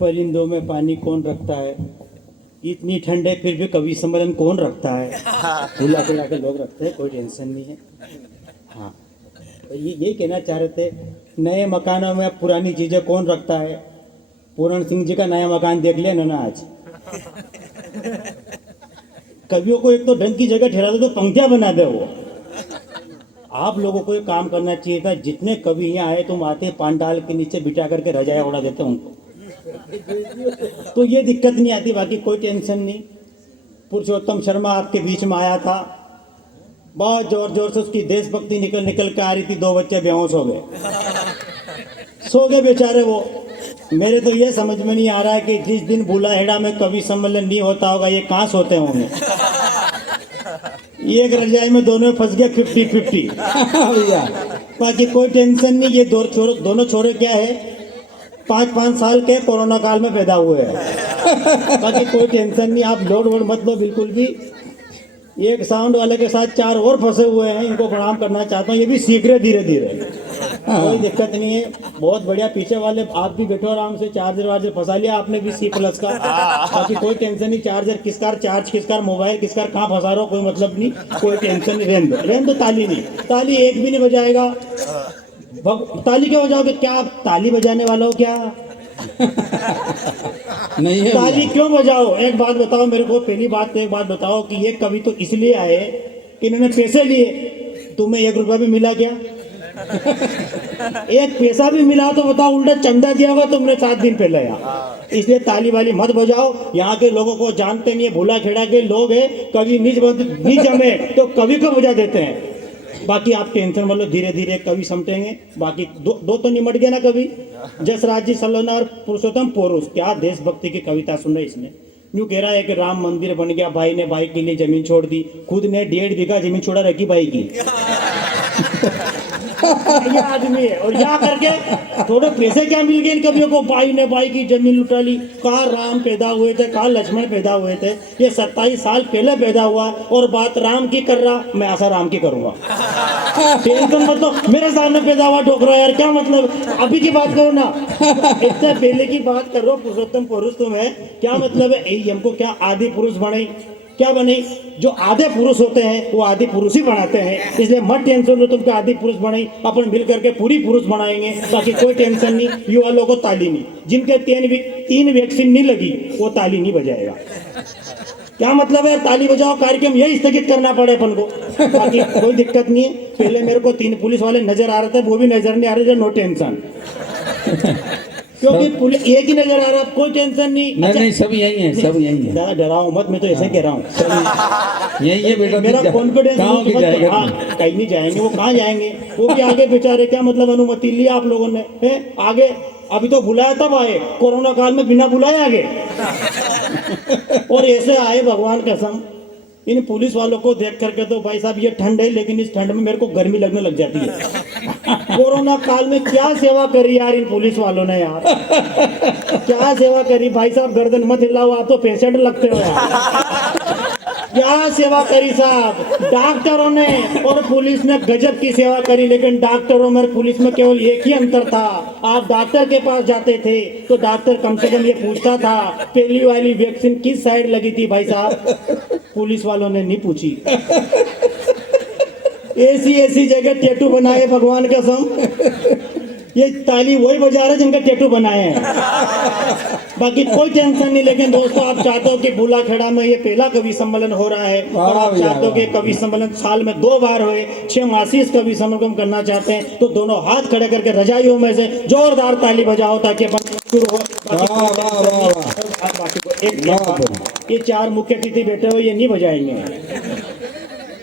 परिंदों में पानी कौन रखता है, इतनी ठंड है फिर भी कवि सम्मेलन कौन रखता है। बुला बुला के लोग रखते हैं, कोई टेंशन नहीं है। हाँ, तो ये यही कहना चाह रहे थे, नए मकानों में पुरानी चीज़ें कौन रखता है। पूरण सिंह जी का नया मकान देख लिया ना आज। कवियों को एक तो ढंग की जगह ठहरा दो तो पंक्तियां बना दे वो। आप लोगों को ये काम करना चाहिए था, जितने कवि यहाँ आए तुम आते पांडाल के नीचे बिठा करके रजाया उड़ा देते उनको, तो ये दिक्कत नहीं आती। बाकी कोई टेंशन नहीं। पुरुषोत्तम शर्मा आपके बीच में आया था, बहुत जोर जोर से उसकी देशभक्ति निकल निकल के आ रही थी, 2 बच्चे बेहोश हो गए, सो गए बेचारे वो। मेरे तो ये समझ में नहीं आ रहा है कि जिस दिन बुलाहेड़ा में कवि सम्मेलन नहीं होता होगा, ये कहाँ सोते होंगे। एक रजाई में दोनों फंस गए 50-50। बाकी कोई टेंशन नहीं। ये दोनों छोरे क्या है, 5-5 साल के कोरोना काल में पैदा हुए हैं। बाकी कोई टेंशन नहीं, आप लोड वोड मत लो बिल्कुल भी। एक साउंड वाले के साथ 4 और फंसे हुए हैं, इनको प्रणाम करना चाहता हूँ। ये भी सीख रहे धीरे धीरे, कोई दिक्कत नहीं है। बहुत बढ़िया। पीछे वाले आप भी बैठो आराम से, चार्जर वार्जर फंसा लिया आपने भी C+ का। बाकी कोई टेंशन नहीं। चार्जर किसका, चार्ज किसका, मोबाइल किसका, कहाँ फंसा रहा हो, कोई मतलब नहीं, कोई टेंशन नहीं। रहने दो। ताली नहीं, ताली एक भी नहीं बजाएगा। ताली क्यों बजाओगे, क्या आप ताली बजाने वाला हो क्या? नहीं है। ताली क्यों बजाओ, एक बात बताओ मेरे को। पहली बात तो एक बात बताओ कि ये कवि तो इसलिए आए कि इन्होंने पैसे लिए, तुम्हें 1 रुपया भी मिला क्या? एक पैसा भी मिला तो बताओ, उल्टा चंदा दिया हुआ तुमने 7 दिन पहले यार। इसलिए ताली वाली मत बजाओ। यहाँ के लोगों को जानते नहीं है, भूला खेड़ा के लोग हैं, कवि नहीं जमे तो कवि को बजा देते हैं। बाकी आप टेंशन मत लो, धीरे धीरे कवि समटेंगे। बाकी दो तो निमट गए ना कवि, जसराज जी सलोना और पुरुषोत्तम पोरुष। क्या देशभक्ति की कविता सुन रहे इसने। यूँ कह रहा है कि राम मंदिर बन गया, भाई ने भाई के लिए जमीन छोड़ दी, खुद ने 1.5 बीघा जमीन छोड़ा रखी भाई की। ये आदमी है। और यहाँ करके थोड़े पैसे क्या मिल गए इन कवियों को, भाई ने भाई की जमीन लुटा ली। कहाँ राम पैदा हुए थे, कहाँ लक्ष्मण पैदा हुए थे। ये 27 साल पहले पैदा हुआ और बात राम की कर रहा, मैं आशा राम की करूंगा। टेंशन मतलब मेरे सामने पैदा हुआ डोकरा यार, क्या मतलब। अभी की बात करो ना, इससे पहले की बात करो। पुरुषोत्तम पुरुष तुम है, क्या मतलब है। हमको क्या आदि पुरुष बने, क्या बने। जो आधे पुरुष होते हैं वो आदि पुरुष ही बनाते हैं, इसलिए मत टेंशन लो तुम क्या आदि पुरुष बने। अपन मिल करके पूरी पुरुष बनाएंगे। बाकी कोई टेंशन नहीं। युवा लोगों को ताली नहीं, जिनके 3 वैक्सीन नहीं लगी वो ताली नहीं बजाएगा। क्या मतलब है, ताली बजाओ, कार्यक्रम यही स्थगित करना पड़े अपन को। बाकी कोई दिक्कत नहीं है। पहले मेरे को 3 पुलिस वाले नजर आ रहे थे, वो भी नजर नहीं आ रहे थे, नो टेंशन। क्योंकि पुलिस एक ही नजर आ रहा है, कोई टेंशन नहीं। नहीं नहीं, सब यही है, सब यही है। ज्यादा डराओ मत, मैं तो ऐसे कह रहा हूँ। यही है बेटा, मेरा कॉन्फिडेंस जाएगा। कहीं नहीं जाएंगे, वो कहाँ जाएंगे, वो भी आगे बेचारे। क्या मतलब अनुमति लिया आप लोगों ने है आगे। अभी तो बुलाया तब आए, कोरोना काल में बिना बुलाए आगे। और ऐसे आए भगवान कसम। इन पुलिस वालों को देख करके तो भाई साहब ये ठंड है, लेकिन इस ठंड में मेरे को गर्मी लगने लग जाती है। कोरोना काल में क्या सेवा करी यार इन पुलिस वालों ने यार, क्या सेवा करी भाई साहब। गर्दन मत हिलाओ, आप तो पेशेंट लगते हो यार। क्या सेवा करी साहब। डॉक्टरों ने और पुलिस ने गजब की सेवा करी, लेकिन डॉक्टरों में और पुलिस में केवल एक ही अंतर था। आप डॉक्टर के पास जाते थे तो डॉक्टर कम से कम ये पूछता था पहली वाली वैक्सीन किस साइड लगी थी भाई साहब। पुलिस वालों ने नहीं पूछी। ऐसी जगह टैटू बनाए भगवान कसम। ये ताली वही बजा रहे जिनका टैटू बनाए हैं। बाकी कोई टेंशन नहीं। लेकिन दोस्तों, आप चाहते हो कि बुलाखेड़ा में ये पहला कवि सम्मेलन हो रहा है, और आप चाहते हो कि कवि सम्मेलन साल में 2 बार होए, 6 मासी इस कवि सम्मेलन को करना चाहते हैं, तो दोनों हाथ खड़े करके रजाइयों में से जोरदार ताली बजाओ ताकि अपन शुरू हो। ये 4 मुख्य अतिथि बैठे हो, ये नहीं बजाएंगे।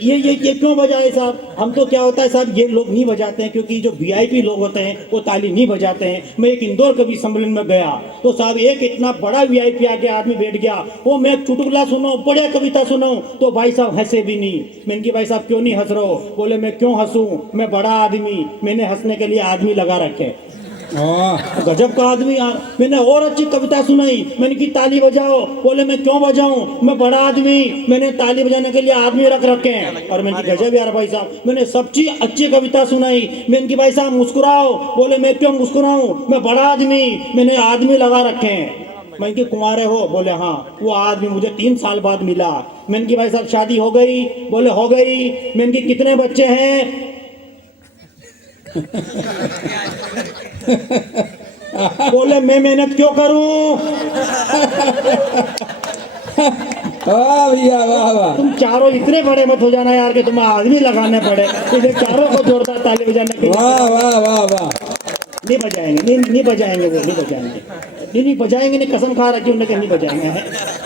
ये क्यों बजाए साहब। हम तो क्या होता है साहब, ये लोग नहीं बजाते हैं क्योंकि जो VIP लोग होते हैं वो ताली नहीं बजाते हैं। मैं एक इंदौर कवि सम्मेलन में गया तो साहब एक इतना बड़ा VIP आके आदमी बैठ गया, वो मैं चुटकुला सुनाऊं, बढ़िया कविता सुनाऊं तो भाई साहब हंसे भी नहीं। मैंने कहा भाई साहब क्यों नहीं हंस रहे हो। बोले मैं क्यों हंसूं, मैं बड़ा आदमी, मैंने हंसने के लिए आदमी लगा रखे। हाँ गजब का आदमी यार। मैंने और अच्छी कविता सुनाई, मैंने की ताली बजाओ, बोले मैं क्यों बजाऊं, मैं बड़ा आदमी, मैंने ताली बजाने के लिए आदमी रख रखे हैं। और मैंने की गजब यार भाई साहब, मैंने सबसे अच्छी कविता सुनाई, मैंने की भाई साहब मुस्कुराओ, बोले मैं क्यों मुस्कुराऊं, मैं बड़ा आदमी, मैंने आदमी लगा रखे हैं। मैंने की कुंवारे हो, बोले हाँ। वो आदमी मुझे 3 साल बाद मिला। मैंने की भाई साहब शादी हो गई, बोले हो गई। मैंने की कितने बच्चे हैं, बोले मैं मेहनत क्यों करूं। वाह भैया वाह वाह। तुम चारों इतने बड़े मत हो जाना यार कि तुम्हें आदमी लगाने पड़े, इसे चारों को जोरदार ताली बजाने के लिए। वाह वाह वाह वाह। नहीं बजाएंगे, नहीं बजाएंगे, वो नहीं बजाएंगे, नहीं बजाएंगे, नहीं कसम खा रखी उन्होंने कि नहीं बजाएंगे।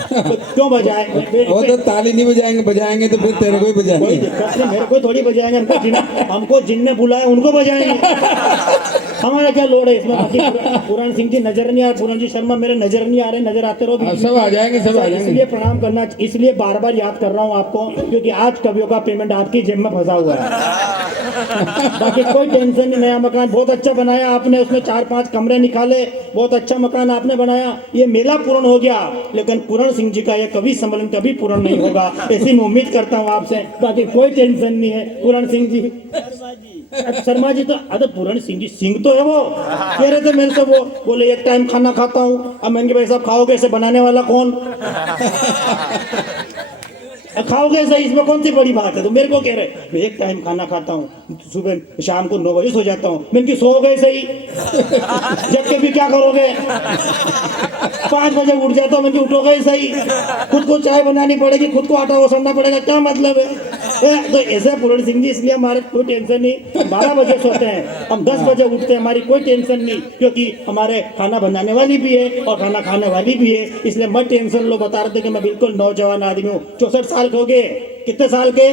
तो क्यों बजाए, वो तो ताली नहीं बजाएंगे, बजाएंगे तो फिर तेरे को ही कोई बजाएंगे। दिक्कत नहीं, मेरे को थोड़ी बजाएंगे, हमको जिनने बुलाया उनको बजाएंगे। हमारा क्या लोड है इसमें। बाकी पुराण सिंह जी नजर नहीं आ रहे, पुराण जी शर्मा मेरे नजर नहीं आ रहे, नजर आते रहो। सब आ जाएंगे, सब आ जाएंगे। इसलिए प्रणाम करना, इसलिए बार बार याद कर रहा हूँ आपको, क्योंकि आज कवियों का पेमेंट आपकी जेब में फंसा हुआ है। बाकी कोई टेंशन नहीं। नया मकान बहुत अच्छा बनाया आपने, उसमें 4-5 कमरे निकाले, बहुत अच्छा मकान आपने बनाया। ये मेला पूर्ण हो गया, लेकिन पूरण सिंह जी का ये कवि सम्मेलन कभी पूर्ण नहीं होगा, ऐसी मैं उम्मीद करता हूँ आपसे। बाकी कोई टेंशन नहीं है। पूरण सिंह जी, शर्मा जी तो, अरे पूरण सिंह जी, सिंह तो है वो, कह रहे थे मेरे से, वो बोले एक टाइम खाना खाता हूँ। अब मैंने भाई साहब खाओगे, इसे बनाने वाला कौन, खाओगे सही, इसमें कौन सी बड़ी बात है। तो मेरे को कह रहे मैं एक टाइम खाना खाता हूँ, सुबह शाम को 9 बजे सो जाता हूँ। मैंने की सो गए सही, जब के भी क्या करोगे, 5 बजे उठ जाता हूँ। मैंने उठोगे सही, खुद को चाय बनानी पड़ेगी, खुद को आटा ओसरना पड़ेगा, क्या मतलब है। तो ऐसे पूरण सिंह जी, इसलिए हमारे कोई टेंशन नहीं। 12 बजे सोते हैं, हम 10 बजे उठते हैं, हमारी कोई टेंशन नहीं, क्योंकि हमारे खाना बनाने वाली भी है और खाना खाने वाली भी है, इसलिए मत टेंशन लो। बता रहे थे कि मैं बिल्कुल नौजवान आदमी हूँ। 64 साल के हो गए, कितने साल के,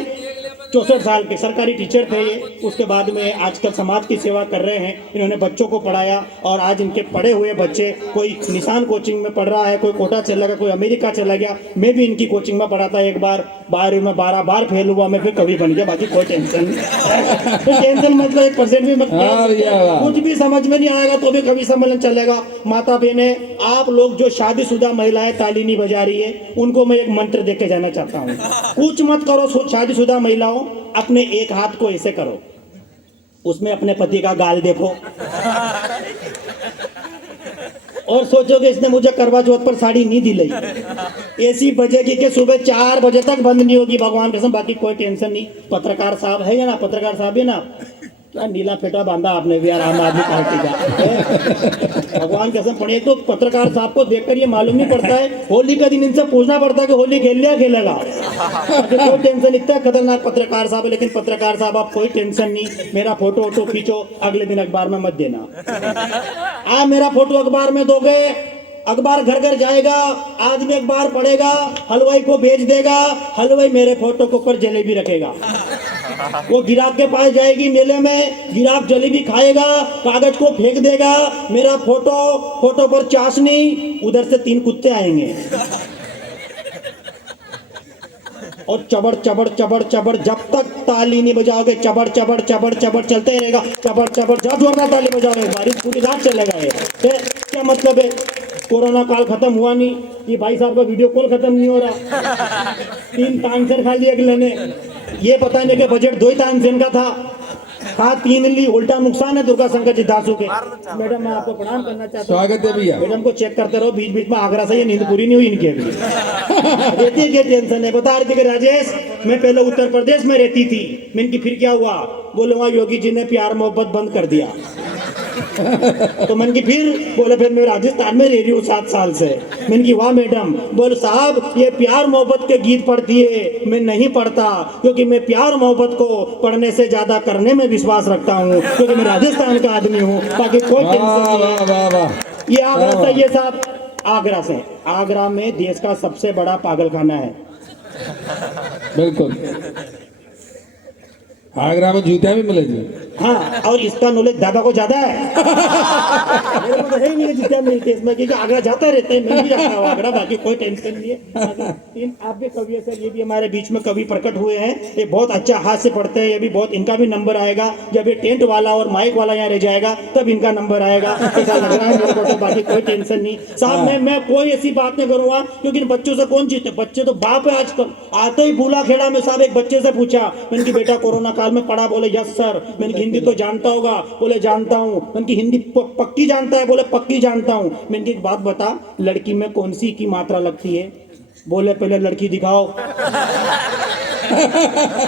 64 साल के। सरकारी टीचर थे ये, उसके बाद में आजकल समाज की सेवा कर रहे हैं। इन्होंने बच्चों को पढ़ाया और आज इनके पढ़े हुए बच्चे, कोई निशान कोचिंग में पढ़ रहा है, कोई कोटा चला गया, कोई अमेरिका चला गया। मैं भी इनकी कोचिंग में पढ़ा था, एक बार 12वीं में 12 बार फेल हुआ, मैं फिर कभी बन गया। बाकी कोई टेंशन नहीं। तो टेंशन मतलब 1% भी मत, कुछ भी समझ में नहीं आएगा तो भी कभी सम्मेलन चलेगा। माता बहने, आप लोग जो शादीशुदा महिलाएं ताली नहीं बजा रही है, उनको मैं एक मंत्र देके जाना चाहता हूँ। कुछ मत करो शादीशुदा महिलाओं, अपने एक हाथ को ऐसे करो, उसमें अपने पति का गाल देखो और सोचो कि इसने मुझे करवा चौथ पर साड़ी नहीं दिलाई। ऐसी बजेगी कि सुबह 4 बजे तक बंद नहीं होगी, भगवान कसम। बाकी कोई टेंशन नहीं। पत्रकार साहब है ना, पत्रकार साहब है ना, क्या नीला फेटा बांधा आपने भी यार, आम आदमी पार्टी का। भगवान कसम पढ़िए तो पत्रकार साहब को देखकर ये मालूम नहीं पड़ता है, होली का दिन इनसे पूछना पड़ता है कि होली खेल लिया, खेलेगा। कोई टेंशन, इतना खतरनाक पत्रकार साहब है। लेकिन पत्रकार साहब आप कोई टेंशन नहीं, मेरा फोटो वोटो खींचो, अगले दिन अखबार में मत देना। मेरा फोटो अखबार में दोगे, अखबार घर घर जाएगा, आदमी अखबार पढ़ेगा, हलवाई को भेज देगा, हलवाई मेरे फोटो के ऊपर जलेबी रखेगा। वो गिराक के पास जाएगी मेले में, गिराक जलेबी खाएगा, कागज को फेंक देगा, मेरा फोटो पर चाशनी, उधर से 3 कुत्ते आएंगे और चबड़ चबड़ चबड़ चबड़, जब तक ताली नहीं बजाओगे चबड़ चबड़ चबड़ चबड़ चलते रहेगा। चबड़ चबड़, जब जोरदार ताली बजाओगे बारिश पूरी रात चलेगा। ये क्या मतलब है। कोरोना काल खत्म हुआ नहीं, ये भाई साहब का वीडियो कॉल खत्म नहीं हो रहा। 3 तानसेन खा लिया अगले ने, ये पता नहीं कि बजट 2 ही तानसेन का था, कहा 3 ली, उल्टा नुकसान है दुर्गा शंकर जी दासू के। मैडम मैं आपको प्रणाम करना चाहता हूँ। स्वागत है भैया। मैडम को चेक करते रहो, बीच बीच में आगरा से ये नींद पूरी नहीं हुई इनकी अभी। रहती क्या टेंशन है। बता रही थी कि राजेश मैं पहले उत्तर प्रदेश में रहती थी। मैं इनकी फिर क्या हुआ, बोले वहाँ योगी जी ने प्यार मोहब्बत बंद कर दिया। तो मन की फिर बोले फिर मैं राजस्थान में रह रही हूँ 7 साल से। मैंने की वाह मैडम, बोले साहब ये प्यार मोहब्बत के गीत पढ़ती है, मैं नहीं पढ़ता, क्योंकि मैं प्यार मोहब्बत को पढ़ने से ज्यादा करने में विश्वास रखता हूँ, क्योंकि मैं राजस्थान का आदमी हूँ। बाकी कोई टेंशन नहीं है। ये आगरा से, ये साहब आगरा से, आगरा में देश का सबसे बड़ा पागल खाना है। बिल्कुल। आगरा में जूतियां भी मिले जी। हाँ, और इसका नॉलेज दादा को ज्यादा है। मेरे को तो है ही नहीं कि जितना मिलते इसमें, क्योंकि आगरा जाता रहते हैं, मैं भी जाता हूँ आगरा, बाकी कोई टेंशन नहीं है। आप भी कवि है सर, ये भी हमारे बीच में कवि प्रकट हुए हैं, ये बहुत अच्छा हाथ से पढ़ते हैं, ये भी बहुत, इनका भी नंबर आएगा जब ये टेंट वाला और माइक वाला यहाँ रह जाएगा तब इनका नंबर आएगा, ऐसा लग रहा है मेरे को तो, बाकी कोई टेंशन नहीं साहब। मैं कोई ऐसी बात नहीं करूंगा, क्योंकि इन बच्चों से कौन जीते, बच्चे तो बाप है आजकल। आते ही बूला खेड़ा में साहब एक बच्चे से पूछा, मैंने कि बेटा कोरोना काल में पढ़ा, बोले यस सर। मैंने हिंदी तो जानता होगा, बोले जानता हूँ। मैंने की हिंदी पक्की जानता है, बोले पक्की जानता हूँ। मैंने की एक बात बता, लड़की में कौन सी की मात्रा लगती है? बोले पहले लड़की दिखाओ।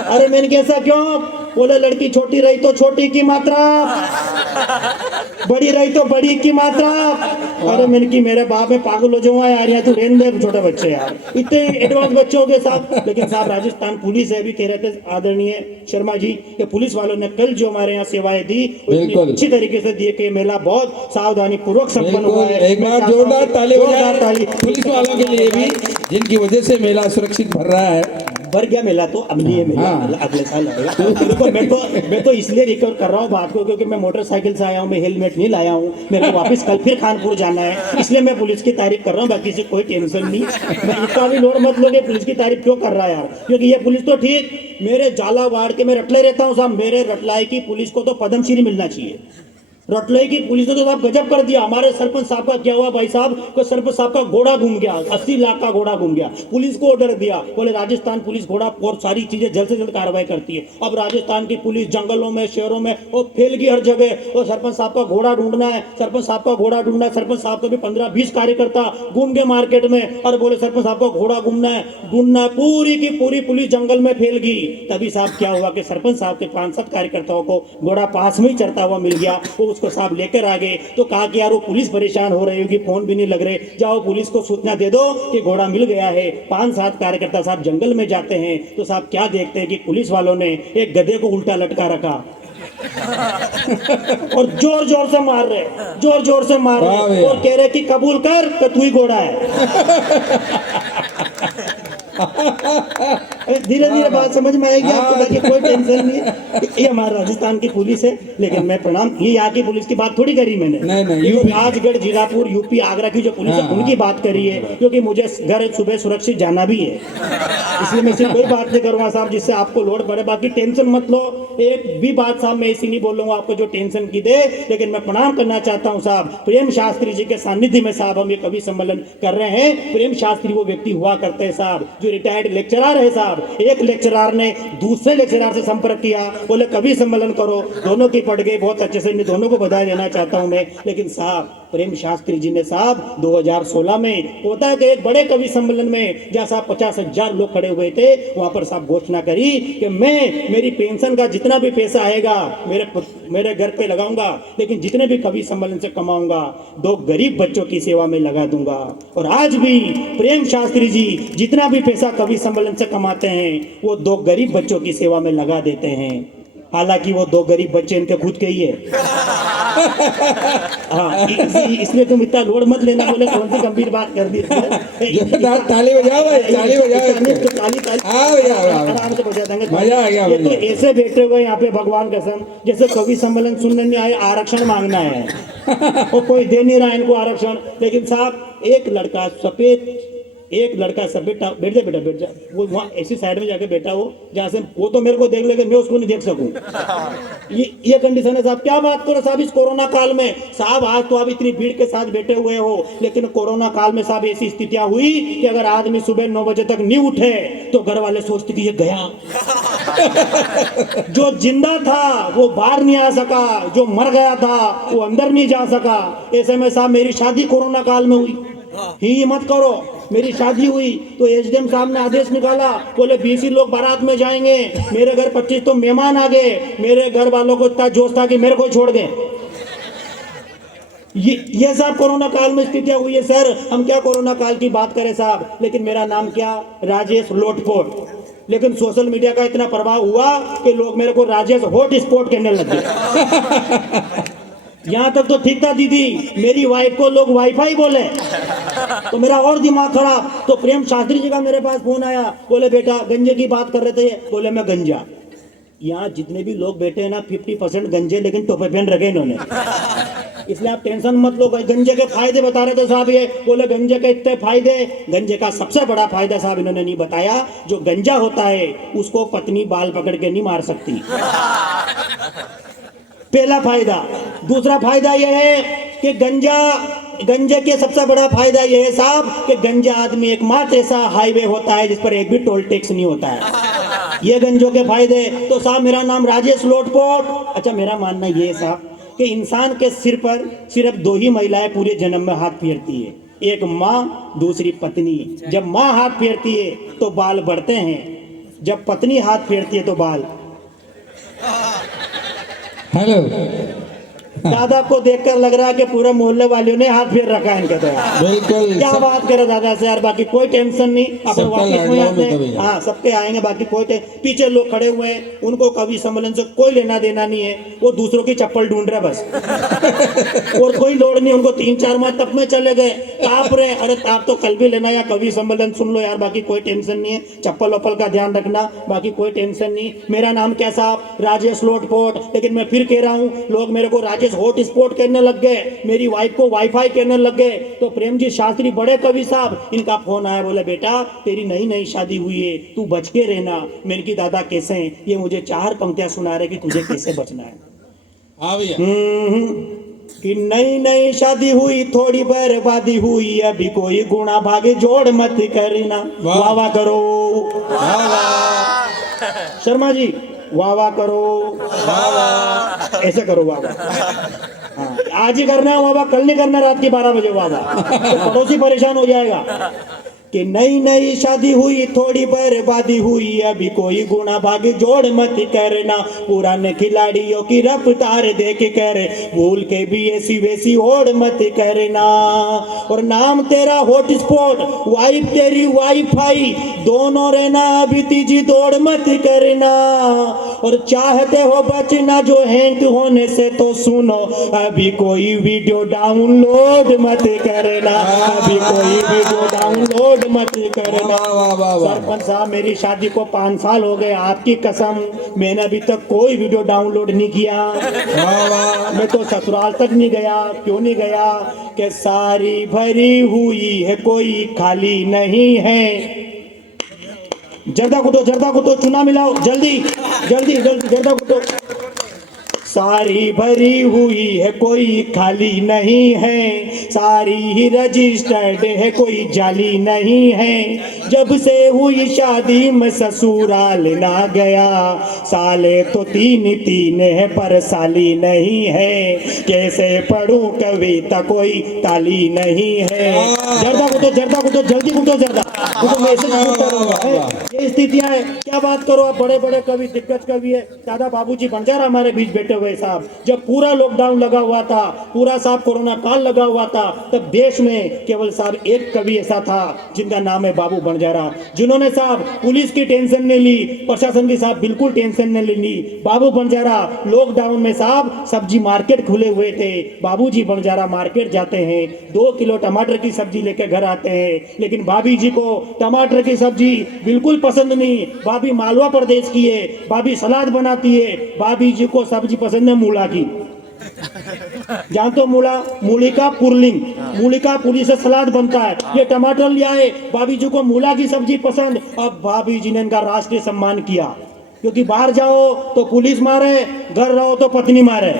अरे मैंने कैसा क्यों? बोले लड़की छोटी रही तो छोटी की मात्रा, बड़ी रही तो बड़ी की मात्रा। अरे मैंने की मेरे बाप में पागल हो जाऊंगा यार, यहाँ तू रहने दे छोटे बच्चे यार, इतने एडवांस बच्चे हो गए साहब। लेकिन साहब राजस्थान पुलिस है, भी कह रहे थे आदरणीय शर्मा जी कि पुलिस वालों ने कल जो हमारे यहाँ सेवाएं दी बिल्कुल अच्छी तरीके से दी, कि मेला बहुत सावधानी पूर्वक संपन्न हुआ है। एक बार जोरदार ताली बजाएं पुलिस वालों के लिए भी, जिनकी वजह से मेला सुरक्षित भर रहा है। भर गया मेला तो अब नहीं है मेला, हाँ। अगले साल आएगा। देखो मैं तो इसलिए रिकवर कर रहा हूँ बात को, क्योंकि मैं मोटरसाइकिल से आया हूँ, मैं हेलमेट नहीं लाया हूँ, मेरे को वापस कल फिर कानपुर जाना है, इसलिए मैं पुलिस की तारीफ कर रहा हूँ, बाकी से कोई टेंशन नहीं। मैं इतना भी लोड मत लोगे, पुलिस की तारीफ क्यों कर रहा है यार, क्योंकि ये पुलिस तो ठीक, मेरे झालावाड़ के मैं रटले रहता हूँ साहब, मेरे रटलाई की पुलिस को तो पद्मश्री मिलना चाहिए। रटलाई की पुलिस ने तो साहब गजब कर दिया। हमारे सरपंच साहब का क्या हुआ भाई साहब, को सरपंच साहब का घोड़ा घूम गया, 80 लाख का घोड़ा घूम गया, पुलिस को ऑर्डर दिया, बोले राजस्थान पुलिस घोड़ा और सारी चीजें जल्द से जल्द कार्रवाई करती है। अब राजस्थान की पुलिस जंगलों में, शहरों में वो फैल गई हर जगह, वो सरपंच साहब का घोड़ा ढूंढना है, सरपंच साहब का घोड़ा ढूंढना है। सरपंच साहब को भी 15-20 कार्यकर्ता घूम गए मार्केट में, और बोले सरपंच साहब का घोड़ा घूमना है, ढूंढना है, पूरी की पूरी पुलिस जंगल में फैल गई। तभी साहब क्या हुआ कि सरपंच साहब के 5-7 कार्यकर्ताओं को घोड़ा पास में ही चढ़ता हुआ मिल गया, वो उसको साहब लेकर आ गए। तो कहा कि यार वो पुलिस परेशान हो रही होगी, फोन भी नहीं लग रहे, जाओ पुलिस को सूचना दे दो कि घोड़ा मिल गया है। 5-7 कार्यकर्ता साहब जंगल में जाते हैं, तो साहब क्या देखते हैं कि पुलिस वालों ने एक गधे को उल्टा लटका रखा और जोर जोर से मार रहे, जोर जोर से मार रहे, और कह रहे कि कबूल कर कि तू ही घोड़ा है। धीरे धीरे बात समझ में आएगी आपको, बाकी कोई टेंशन नहीं है। ये हमारा राजस्थान की पुलिस है, लेकिन मैं प्रणाम, ये यहाँ की पुलिस की बात थोड़ी करी मैंने, नहीं, यूपी राजगढ़, जीरापुर, यूपी, आगरा की जो पुलिस है उनकी बात करी है, क्योंकि मुझे घर सुबह सुरक्षित जाना भी है, इसलिए मैं सिर्फ कोई बात नहीं करूंगा साहब जिससे आपको लोड पड़े। बाकी टेंशन मत लो, एक भी बात साहब मैं ऐसी नहीं बोलूंगा आपको जो टेंशन की दे। लेकिन मैं प्रणाम करना चाहता हूँ साहब प्रेम शास्त्री जी के सानिध्य में साहब हम ये कवि सम्मेलन कर रहे हैं। प्रेम शास्त्री वो व्यक्ति हुआ करते हैं साहब जो रिटायर्ड लेक्चरर है साहब। एक लेक्चरर ने दूसरे लेक्चरर से संपर्क किया, बोले कवि सम्मेलन करो, दोनों की पड़ गई बहुत अच्छे से, इन दोनों को बधाई देना चाहता हूं मैं। लेकिन साहब प्रेम शास्त्री जी ने साहब 2016 में होता है कि एक बड़े कवि सम्मेलन में जहाँ साहब 50,000 लोग खड़े हुए थे, वहां पर साहब घोषणा करी कि मैं मेरी पेंशन का जितना भी पैसा आएगा मेरे घर पे लगाऊंगा, लेकिन जितने भी कवि सम्मेलन से कमाऊंगा 2 गरीब बच्चों की सेवा में लगा दूंगा। और आज भी प्रेम शास्त्री जी जितना भी पैसा कवि सम्मेलन से कमाते हैं वो 2 गरीब बच्चों की सेवा में लगा देते हैं। हालांकि वो 2 गरीब बच्चे इनके खुद के ही है। हाँ, इसलिए तुम इतना लोड मत लेना, बोले कौन सी गंभीर बात कर दी। ताली बजाओ भाई, ताली बजाओ, आराम से बजा देंगे, मजा आ गया। ये तो ऐसे बैठे हुए यहाँ पे भगवान कसम जैसे कवि सम्मेलन सुनने नहीं आए, आरक्षण मांगना है और कोई दे नहीं रहा इनको आरक्षण। लेकिन साहब एक लड़का सफेद बैठ जा बेटा, बैठ जा, वो वहाँ ऐसी साइड में जाके बैठा हो जहाँ से वो तो मेरे को देख लेगा, मैं उसको नहीं देख सकूं। ये कंडीशन है साहब। क्या बात करो साहब इस कोरोना काल में। साहब आज तो आप इतनी भीड़ के साथ बैठे हुए हो, लेकिन कोरोना काल में साहब ऐसी स्थितियां हुई कि अगर आदमी सुबह 9 बजे तक नहीं उठे तो घर वाले सोचते कि ये गया। जो जिंदा था वो बाहर नहीं आ सका, जो मर गया था वो अंदर नहीं जा सका। ऐसे में साहब मेरी शादी कोरोना काल में हुई, हिम्मत करो, मेरी शादी हुई तो एसडीएम साहब ने आदेश निकाला, बोले 20 ही लोग बारात में जाएंगे। मेरे घर 25 तो मेहमान आ गए। मेरे घर वालों को इतना जोश था कि मेरे को छोड़ दें। ये साहब कोरोना काल में स्थितियां हुई है। सर हम क्या कोरोना काल की बात करें साहब, लेकिन मेरा नाम क्या, राजेश लोटपोट। लेकिन सोशल मीडिया का इतना प्रभाव हुआ कि लोग मेरे को राजेश हॉट स्पॉट कहने लगे। यहाँ तक तो ठीक था दीदी, मेरी वाइफ को लोग वाईफाई बोले तो मेरा और दिमाग खराब। तो प्रेम शास्त्री जी का मेरे पास फोन आया, बोले बेटा गंजे की बात कर रहे थे, बोले मैं गंजा। यहाँ जितने भी लोग बैठे हैं ना 50% गंजे, लेकिन टोपे पहन रखे इन्होंने। इसलिए आप टेंशन मत लो। गंजे के फायदे बता रहे थे साहब, ये बोले गंजे के इतने फायदे। गंजे का सबसे बड़ा फायदा साहब इन्होंने नहीं बताया, जो गंजा होता है उसको पत्नी बाल पकड़ के नहीं मार सकती, पहला फायदा। दूसरा फायदा यह है कि गंजे के सबसे बड़ा फायदा यह है साहब कि गंजा आदमी एकमात्र ऐसा हाईवे होता है जिस पर एक भी टोल टैक्स नहीं होता है। ये गंजों के फायदे। तो साहब मेरा नाम राजेश लोटपोट। अच्छा, मेरा मानना ये है साहब कि इंसान के सिर पर सिर्फ 2 ही महिलाएं पूरे जन्म में हाथ फेरती है, एक माँ, दूसरी पत्नी। जब माँ हाथ फेरती है तो बाल बढ़ते हैं, जब पत्नी हाथ फेरती है तो बाल। हेलो, दादा को देखकर लग रहा है कि पूरे मोहल्ले वालों ने हाथ फेर रखा है इनके तो यार। बिल्कुल क्या बात करे दादा से यार, बाकी कोई टेंशन नहीं। अपन सबका वापस में लाडला आते में कभी हैं, यार। हाँ सबके आएंगे, बाकी कोई पीछे लोग खड़े हुए हैं, उनको कवि सम्मेलन से कोई लेना देना नहीं है, वो दूसरों की चप्पल ढूंढ रहे बस। और कोई लोड नहीं, उनको 3-4 माह तब में चले गए, ताप रहे। अरे ताप तो कल भी लेना या कवि सम्मेलन सुन लो यार, बाकी कोई टेंशन नहीं है। चप्पल वप्पल का ध्यान रखना, बाकी कोई टेंशन नहीं। मेरा नाम क्या साहब, राजेश लोटपोट। लेकिन मैं फिर कह रहा हूँ, लोग मेरे को राजेश हॉट स्पॉट कहने लग गए, मेरी वाइफ को वाईफाई कहने लग गए। तो प्रेम जी शास्त्री बड़े कवि साहब, इनका फोन आया, बोले बेटा तेरी नई नई शादी हुई है, तू बच के रहना। मैंने की दादा कैसे हैं? ये मुझे 4 पंक्तियां सुना रहे कि तुझे कैसे बचना है। हाँ भैया, कि नई नई शादी हुई, थोड़ी बर्बादी हुई, अभी कोई गुणा भागे जोड़ मत करना। वाह। वाह वाह करो वाह वाह, शर्मा जी, वाह वाह करो, वाह वाह, ऐसे करो वाह वाह। हाँ, आज ही करना है वाह वाह, कल नहीं करना रात के 12 बजे वाह वाह, तो पड़ोसी परेशान हो जाएगा। कि नई नई शादी हुई, थोड़ी बर्बादी हुई, अभी कोई गुना भागी जोड़ मत करना। पुराने खिलाड़ियों की रफ्तार देख कर भूल के भी ऐसी वैसी होड़ मत करना। और नाम तेरा हॉट स्पॉट, वाइफ तेरी वाईफाई, दोनों रहना अभी तीजी दौड़ मत करना। और चाहते हो बचना जो हैंग होने से, तो सुनो अभी कोई वीडियो डाउनलोड मत करना, अभी कोई वीडियो डाउनलोड मत करना। वाह वाह वाह वाह, सरपंच साहब मेरी शादी को 5 साल हो गए, आपकी कसम मैंने अभी तक कोई वीडियो डाउनलोड नहीं किया। वाह वाह, मैं तो ससुराल तक नहीं गया। क्यों नहीं गया? कि सारी भरी हुई है, कोई खाली नहीं है। जर्दा कुटो, चुना मिलाओ, जल्दी जल्दी जल्दी, जर्दा कुटो। सारी भरी हुई है, कोई खाली नहीं है, सारी ही रजिस्टर्ड है, कोई जाली नहीं है। जब से हुई शादी में ससुराल ना गया, साले तो 3 है पर साली नहीं है। कैसे पढ़ूं कविता कोई ताली नहीं है। जर्दा कुटो, जल्दी कुटो जर्दा कुटो, मैसेज ये स्थितियां है। क्या बात करो, आप बड़े बड़े कवि, दिग्गज कवि है। दादा बाबूजी बंजारा हमारे बीच बैठे हुए साहब, जब पूरा लॉकडाउन लगा हुआ था, पूरा साहब कोरोना काल लगा हुआ था, तब देश में केवल साहब एक कवि ऐसा था जिनका नाम है बाबू बंजारा, जिन्होंने साहब पुलिस की टेंशन नहीं ली, प्रशासन की साहब बिल्कुल टेंशन नहीं ली। बाबू बंजारा लॉकडाउन में साहब सब्जी मार्केट खुले हुए थे, बाबूजी बंजारा मार्केट जाते हैं, 2 किलो टमाटर की सब्जी लेकर घर आते हैं। लेकिन भाभी जी को टमाटर की सब्जी बिल्कुल पसंद नहीं। भाभी मालवा प्रदेश की है, भाभी सलाद बनाती है, भाभी जी को सब्जी पसंद है मूला की। जानते हो मूली का पुरलिंग, मूली का पुरी से सलाद बनता है। ये टमाटर ले आए, भाभी जी को मूला की सब्जी पसंद। अब भाभी जी ने इनका राष्ट्रीय सम्मान किया, क्योंकि बाहर जाओ तो पुलिस मारे, घर रहो तो पत्नी मारे।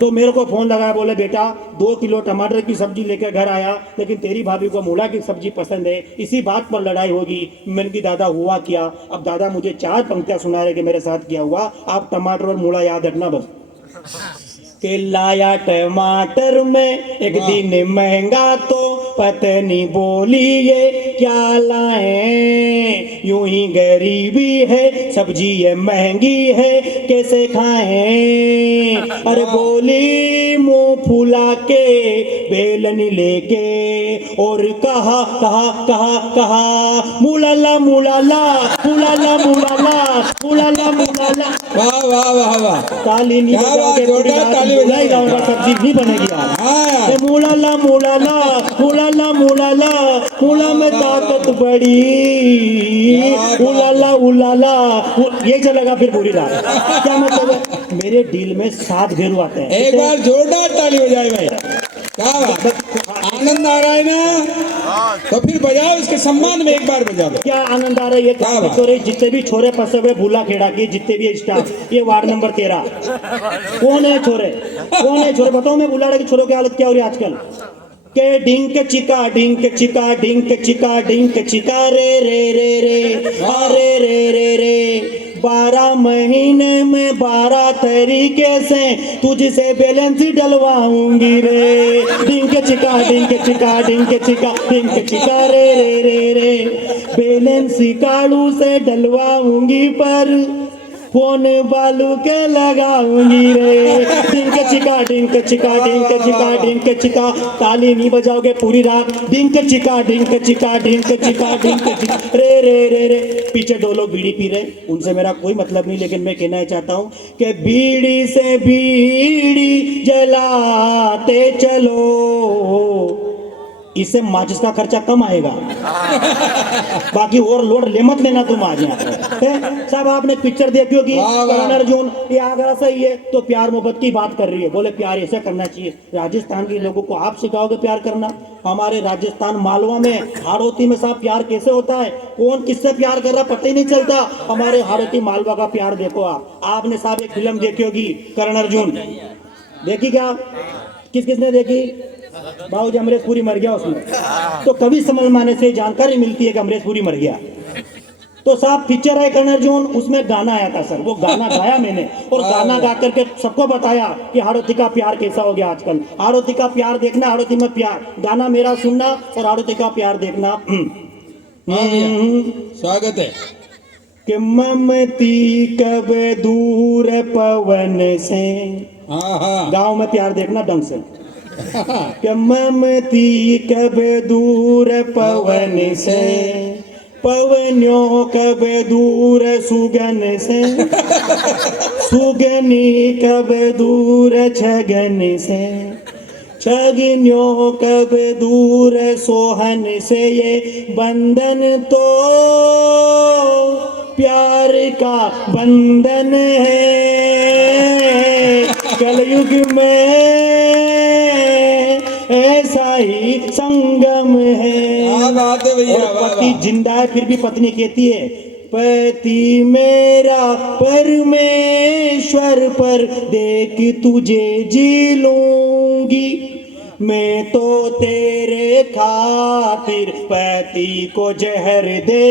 तो मेरे को फोन लगाया, बोले बेटा 2 किलो टमाटर की सब्जी लेकर घर आया, लेकिन तेरी भाभी को मूला की सब्जी पसंद है, इसी बात पर लड़ाई होगी। मैंने की दादा हुआ क्या? अब दादा मुझे 4 पंक्तियां सुना रहे कि मेरे साथ क्या हुआ, आप टमाटर और मूला याद रखना बस। के लाया टमाटर में एक दिन महंगा, तो पत्नी बोली ये क्या लाए, यूं ही गरीबी है, सब्जी ये महंगी है, कैसे खाएं। अरे बोली मुंह फुला के, बेलनी लेके, और कहा कहा कहा कहा मुलाला मुलाला मुलाला मुलाला मुलाला मुलाला। वाह वाह वाह वाह, ताली नहीं बजाओगे पूरी रात मुलाई गाऊंगा, सब्जी नहीं बनेगी यार। हाँ, मुलाला मुलाला मुलाला मुलाला, मुला में ताकत बड़ी उलाला उलाला ये चलेगा फिर पूरी रात। क्या मतलब है, मेरे डील में 7 घेरू आते हैं। एक बार जोरदार ताली बजाए भाई, क्या बात, आनंद आ रहा है ना, तो फिर बजाओ, इसके सम्मान में एक बार बजा दो। क्या आनंद आ रहा है ये क्या बात। छोरे, जितने भी छोरे फंसे हुए भूला खेड़ा के, जितने भी स्टाफ, ये वार्ड नंबर 13 कौन है छोरे, कौन है छोरे, बताओ। मैं बुलाड़ा की छोरों की हालत क्या हो रही है आजकल के डिंक चिका डिंक चिका डिंक चिका डिंक चिका रे रे रे रे अरे रे रे रे 12 महीने में 12 तरीके से तुझसे बैलेंस डलवाऊंगी रे। डिंक चिका डिंक चिका डिंक चिका डिंक चिका रे रे रे रे बैलेंस कालू से डलवाऊंगी पर फोन बालू के लगाऊंगी रे। डिंक चिका डिंक चिका डिंक चिका डिंक चिका, ताली नहीं बजाओगे पूरी रात। डिंक चिका डिंक चिका डिंक चिका डिंक चिका रे रे रे रे। पीछे 2 लोग बीड़ी पी रहे, उनसे मेरा कोई मतलब नहीं, लेकिन मैं कहना चाहता हूं कि बीड़ी से बीड़ी जलाते चलो, इससे माचिस का खर्चा कम आएगा। बाकी और लोड ले मत लेना तुम आज यहाँ पे। साहब आपने पिक्चर देखी होगी, करण अर्जुन ये आगरा सही है तो प्यार मोहब्बत की बात कर रही है, बोले प्यार ऐसे करना चाहिए। राजस्थान के लोगों को आप सिखाओगे प्यार करना? हमारे राजस्थान मालवा में हाड़ौती में साहब प्यार कैसे होता है, कौन किससे प्यार कर रहा पता ही नहीं चलता। हमारे हाड़ौती मालवा का प्यार देखो आप। आपने साहब एक फिल्म देखी होगी करण अर्जुन, देखी क्या? किस किसने देखी? बाबूजी अमरीश पुरी मर गया उसमें, तो कभी समझ माने से जानकारी मिलती है कि अमरीश पुरी मर गया। तो साहब पिक्चर है करण अर्जुन, उसमें गाना आया था सर, वो गाना गाया मैंने और गाना गा करके सबको बताया कि हाड़ौती का प्यार कैसा हो गया आजकल। हाड़ौती का प्यार देखना, हाड़ौती में प्यार, गाना मेरा सुनना और हाड़ौती का प्यार देखना। स्वागत है। कि ममती कब दूर पवन से, गाँव में प्यार देखना ढंग से। कि ममती कब दूर पवन से, पवनों कब दूर सुगन से, सुगनी कब दूर छगन से, छगनियों कब दूर सोहन से। ये बंधन तो प्यार का बंधन है, कलयुग में ऐसा ही संगम है। क्या बात है भैया, और पति जिंदा है फिर भी पत्नी कहती है पति मेरा परमेश्वर पर देख तुझे जी लूंगी, मैं तो तेरे खातिर पति को जहर दे,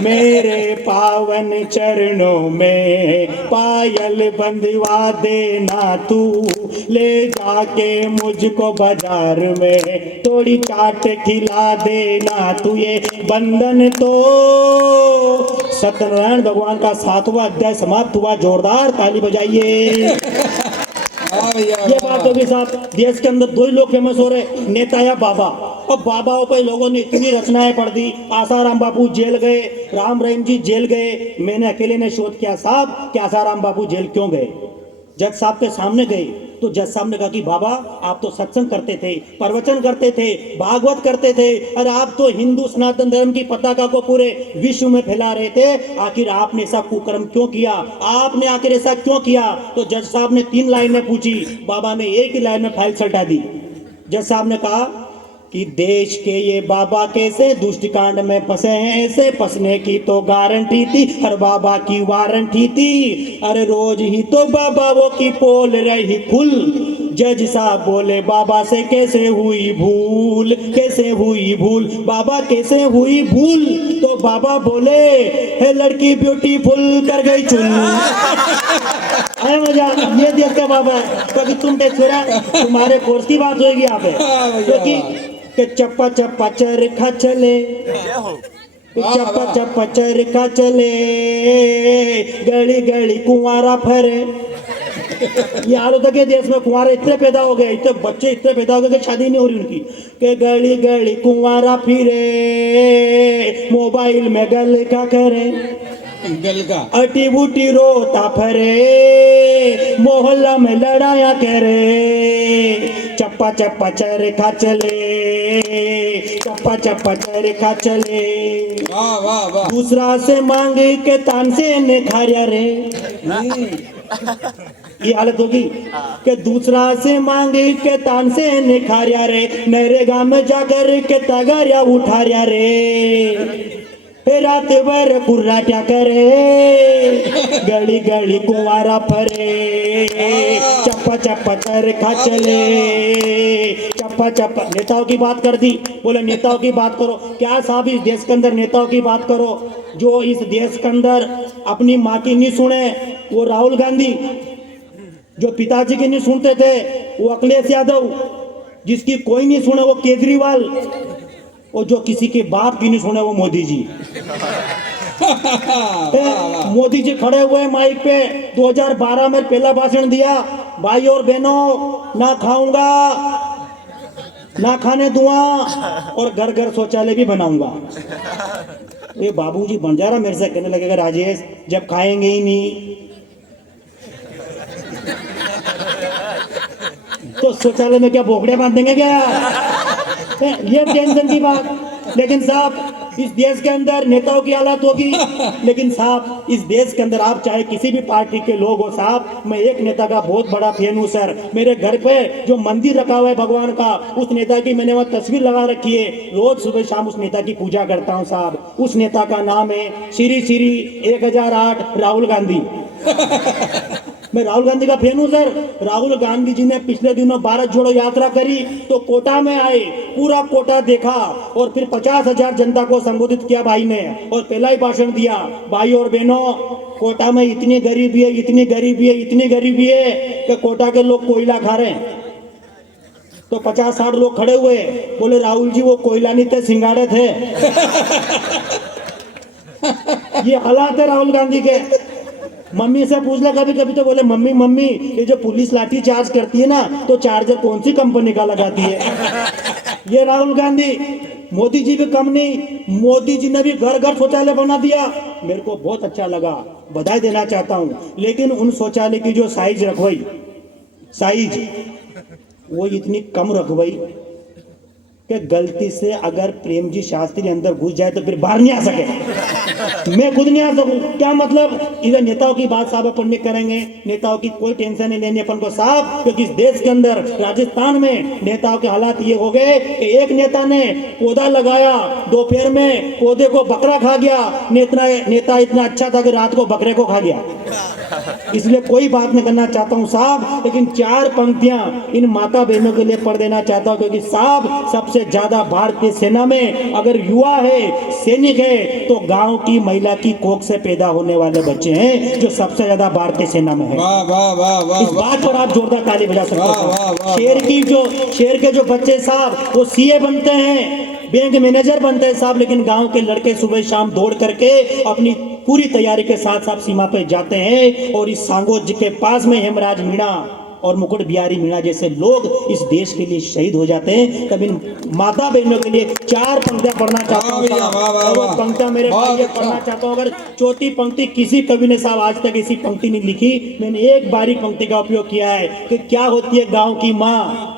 मेरे पावन चरणों में पायल बंधवा देना तू, ले जाके मुझको बाजार में थोड़ी चाट खिला देना तू। ये बंधन तो सत्यनारायण भगवान का 7वां अध्याय समाप्त हुआ। जोरदार ताली बजाइए। ये बात होगी साहब, देश के अंदर 2 ही लोग फेमस हो रहे, नेता या बाबा। और बाबाओं पे लोगों ने इतनी रचनाएं पढ़ दी। आसाराम बापू जेल गए, राम रहीम जी जेल गए। मैंने अकेले ने शोध किया साहब कि आसाराम बापू जेल क्यों गए। जज साहब के सामने गए तो जज साहब ने कहा कि बाबा आप तो सत्संग करते थे, प्रवचन करते थे, भागवत करते थे, अरे आप तो हिंदू सनातन धर्म की पताका को पूरे विश्व में फैला रहे थे, आखिर आपने ऐसा कुकर्म क्यों किया, आपने आखिर ऐसा क्यों किया। तो जज साहब ने 3 लाइनें पूछी, बाबा ने एक ही लाइन में फाइल सल्टा दी। जज साहब ने कहा कि देश के ये बाबा कैसे दुष्ट कांड में फंसे हैं, ऐसे फंसने की तो गारंटी थी, हर बाबा की वारंटी थी, अरे रोज ही तो बाबा वो की पोल रही खुल। जज साहब बोले बाबा से कैसे हुई भूल, कैसे हुई भूल, बाबा कैसे हुई भूल। तो बाबा बोले हे लड़की ब्यूटीफुल कर गई चुन। आया मजा। ये देश का बाबा है, क्योंकि तुम छोरा तुम्हारे कोर्स की बात होगी यहाँ पे, क्योंकि कि चप्पा चप्पा चरखा चले, चप्पा चप्पा चरखा चले, गली गली कुंवारा फरे। ये हाल होता के देश में कुंवारे इतने पैदा हो गए, इतने बच्चे इतने पैदा हो गए कि शादी नहीं हो रही उनकी, कि गली गली कुंवारा फिरे, मोबाइल में गल का करे, गल का अटी बूटी रोता फरे, मोहल्ला में लड़ाया करे। चप्पा चप्पा चप्पा चरखा चले, चप्पा चप्पा चरखा चले। वाह वाह वाह। दूसरा से मांगे के तान से निखारिया रे, ये हालत होगी कि दूसरा से मांगे के तान से निखारिया रे, नरेगा में जाकर के तगारिया उठारिया रे। फिर रात भर कुर्राट्या करे, गली गली कुंवारा फरे, चप्पा चप्पा चरखा चले, चप्पा चप्पा। नेताओं की बात कर दी, बोले नेताओं की बात करो। क्या साहब इस देश के अंदर नेताओं की बात करो? जो इस देश के अंदर अपनी माँ की नहीं सुने वो राहुल गांधी, जो पिताजी की नहीं सुनते थे वो अखिलेश यादव, जिसकी कोई नहीं सुने वो केजरीवाल, और जो किसी के बाप की नहीं सुने वो मोदी जी। मोदी जी खड़े हुए माइक पे 2012 में पहला भाषण दिया, भाई और बहनों ना खाऊंगा ना खाने दूंगा और घर घर शौचालय भी बनाऊंगा। ये बाबूजी बंजारा मेरे से कहने लगेगा, राजेश जब खाएंगे ही नहीं तो शौचालय में क्या बोकड़े बांध देंगे क्या? ये टेंशन की बात। लेकिन साहब इस देश के अंदर नेताओं की हालत होगी, लेकिन साहब इस देश के अंदर आप चाहे किसी भी पार्टी के लोग हो साहब, मैं एक नेता का बहुत बड़ा फैन हूँ सर। मेरे घर पे जो मंदिर रखा हुआ है भगवान का, उस नेता की मैंने वहाँ तस्वीर लगा रखी है। रोज सुबह शाम उस नेता की पूजा करता हूँ साहब। उस नेता का नाम है श्री श्री 1008 राहुल गांधी। मैं राहुल गांधी का फैन हूँ सर। राहुल गांधी जी ने पिछले दिनों भारत जोड़ो यात्रा करी तो कोटा में आए, पूरा कोटा देखा और फिर 50,000 जनता को संबोधित किया भाई ने, और पहला ही भाषण दिया, भाई और बहनों कोटा में इतनी गरीबी है, इतनी गरीबी है, इतनी गरीबी है कि कोटा के लोग कोयला खा रहे हैं। तो 50-60 लोग खड़े हुए, बोले राहुल जी वो कोयला नहीं थे, सिंगाड़े थे। ये हालात है राहुल गांधी के। मम्मी से पूछ ले कभी कभी तो बोले मम्मी मम्मी ये जो पुलिस लाठी चार्ज करती है ना तो चार्जर कौन सी कंपनी का लगाती है? ये राहुल गांधी। मोदी जी भी कम नहीं, मोदी जी ने भी घर घर शौचालय बना दिया। मेरे को बहुत अच्छा लगा, बधाई देना चाहता हूँ। लेकिन उन शौचालय की जो साइज रखवाई, साइज वो इतनी कम रखवाई कि गलती से अगर प्रेम जी शास्त्री अंदर घुस जाए तो फिर बाहर नहीं आ सके। मैं खुद नहीं आ सकूं। क्या मतलब? इधर नेताओं की बात साहब अपन नहीं करेंगे, नेताओं की कोई टेंशन नहीं लेनी अपन को साहब, क्योंकि इस देश के अंदर राजस्थान में नेताओं के हालात ये हो गए कि एक नेता ने पौधा लगाया, दोपहर में पौधे को बकरा खा गया। नेता इतना अच्छा था कि रात को बकरे को खा गया। इसलिए कोई बात नहीं करना चाहता हूँ साहब, लेकिन 4 पंक्तियां इन माता बहनों के लिए पढ़ देना चाहता हूँ, क्योंकि साहब सबसे ज्यादा भारतीय सेना में अगर युवा है, सैनिक है, तो गांव की महिला की कोख से पैदा होने वाले बच्चे हैं जो सबसे ज्यादा भारतीय सेना में है। वाह वाह वाह वाह। इस बात पर आप जोरदार ताली बजा सकते वाह, वाह, हो। वाह, शेर के जो बच्चे साहब वो सीए बनते हैं, बैंक मैनेजर बनते हैं साहब, लेकिन गांव के लड़के सुबह शाम दौड़ करके अपनी पूरी तैयारी के साथ साथ सीमा पे जाते हैं। और इस सांगोज के पास में हेमराज मीणा और मुकुट बिहारी मीणा जैसे लोग इस देश के लिए शहीद हो जाते हैं। तब इन माता बहनों के लिए 4 पंक्तियां पढ़ना चाहता हूँ। और वो पंक्तियां मेरे भाई पढ़ना चाहता हूँ। अगर चौथी पंक्ति किसी कवि ने साहब आज तक ऐसी पंक्ति नहीं लिखी, मैंने एक बारी पंक्ति का उपयोग किया है कि क्या होती है गाँव की माँ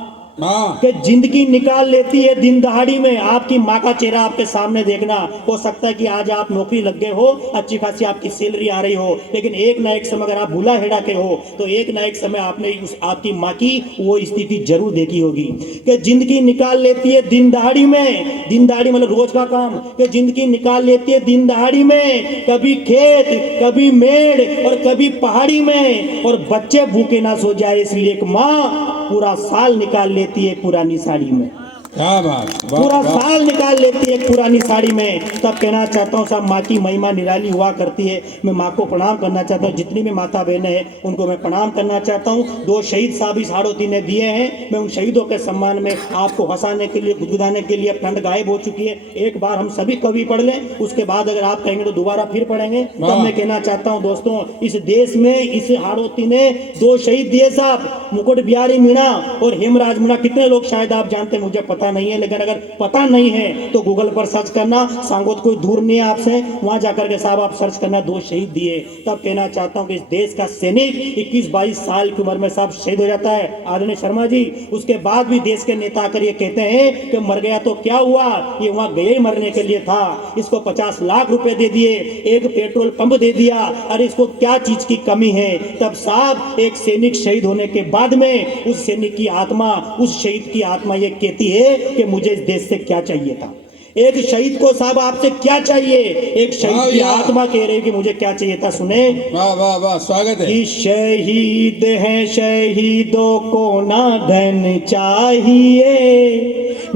कि जिंदगी निकाल लेती है दिन दहाड़ी में। आपकी माँ का चेहरा आपके सामने देखना, हो सकता है कि आज आप नौकरी लग गए हो, अच्छी खासी आपकी सैलरी आ रही हो, लेकिन एक ना एक समय अगर आप भूला हेड़ा के हो तो एक ना एक समय आपने उस आपकी माँ की वो स्थिति जरूर देखी होगी कि जिंदगी निकाल लेती है दिन दहाड़ी में। दिन दहाड़ी मतलब रोज का काम, कि जिंदगी निकाल लेती है दिन दहाड़ी में, कभी खेत कभी मेड़ और कभी पहाड़ी में, और बच्चे भूखे ना सो जाए इसलिए एक माँ पूरा साल निकाल लेती है पुरानी साड़ी में। क्या बात, पूरा साल निकाल लेती है पुरानी साड़ी में। तब कहना चाहता हूँ साहब माँ की महिमा निराली हुआ करती है। मैं माँ को प्रणाम करना चाहता हूँ, जितनी भी माता बहनें हैं उनको मैं प्रणाम करना चाहता हूँ। 2 शहीद साहब इस हाड़ोती ने दिए हैं, मैं उन शहीदों के सम्मान में आपको हंसाने के लिए, गुदगुदाने के लिए ठंड गायब हो चुकी है। एक बार हम सभी कवि पढ़ लें, उसके बाद अगर आप कहेंगे तो दोबारा फिर पढ़ेंगे। तब मैं कहना चाहता हूँ दोस्तों, इस देश में इस हाड़ोती ने 2 शहीद दिए साहब, मुकुट बिहारी मीणा और हेमराज मीणा। कितने लोग शायद आप जानते हैं, मुझे पता पता नहीं है, लेकिन अगर पता नहीं है तो गूगल पर सर्च करना, सांगोद कोई दूर नहीं है आपसे, वहां जाकर के साहब आप सर्च करना 2 शहीद दिए। तब कहना चाहता हूं कि इस देश का सैनिक 21-22 साल की उम्र में साहब शहीद हो जाता है आदरणीय शर्मा जी। उसके बाद भी देश के नेता आकर ये कहते हैं कि मर गया तो क्या हुआ, ये वहां गए ही मरने के लिए था, इसको 50 लाख रुपए दे दिए, एक पेट्रोल पंप दे दिया, अरे इसको क्या चीज की कमी है। तब साहब एक सैनिक शहीद होने के बाद में उस सैनिक की आत्मा, उस शहीद की आत्मा ये कहती है कि मुझे इस देश से क्या चाहिए था। एक शहीद को साहब आपसे क्या चाहिए, एक शहीद की आत्मा कह रही है कि मुझे क्या चाहिए था। सुने, वाह वाह वाह, स्वागत है। कि शहीद हैं शहीदों को ना धन चाहिए,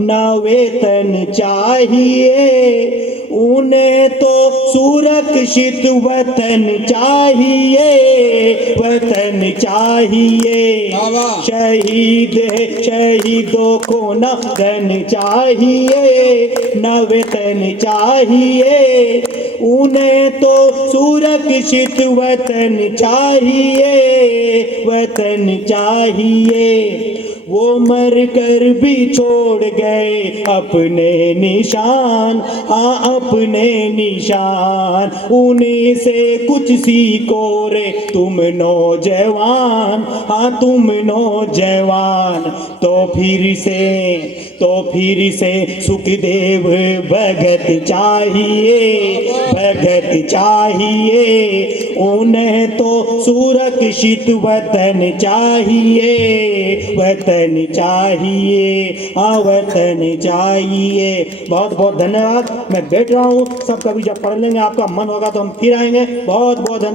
ना वेतन चाहिए, उन्हें तो सुरक्षित वतन चाहिए, वतन चाहिए। शहीद है शहीदों को न धन चाहिए, न वेतन चाहिए, उन्हें तो सुरक्षित वतन चाहिए, वतन चाहिए। वो मर कर भी छोड़ गए अपने निशान, हाँ अपने निशान, उन्हीं से कुछ सीखो रे तुम नौजवान, हाँ तुम नौजवान। तो फिर से सुखदेव भगत चाहिए, भगत चाहिए, उन्हें तो सुरक्षित वतन चाहिए, वतन चाहिए, हाँ वतन चाहिए। बहुत बहुत धन्यवाद। मैं बैठ रहा हूँ, सब कभी जब पढ़ लेंगे आपका मन होगा तो हम फिर आएंगे। बहुत बहुत धन्यवाद।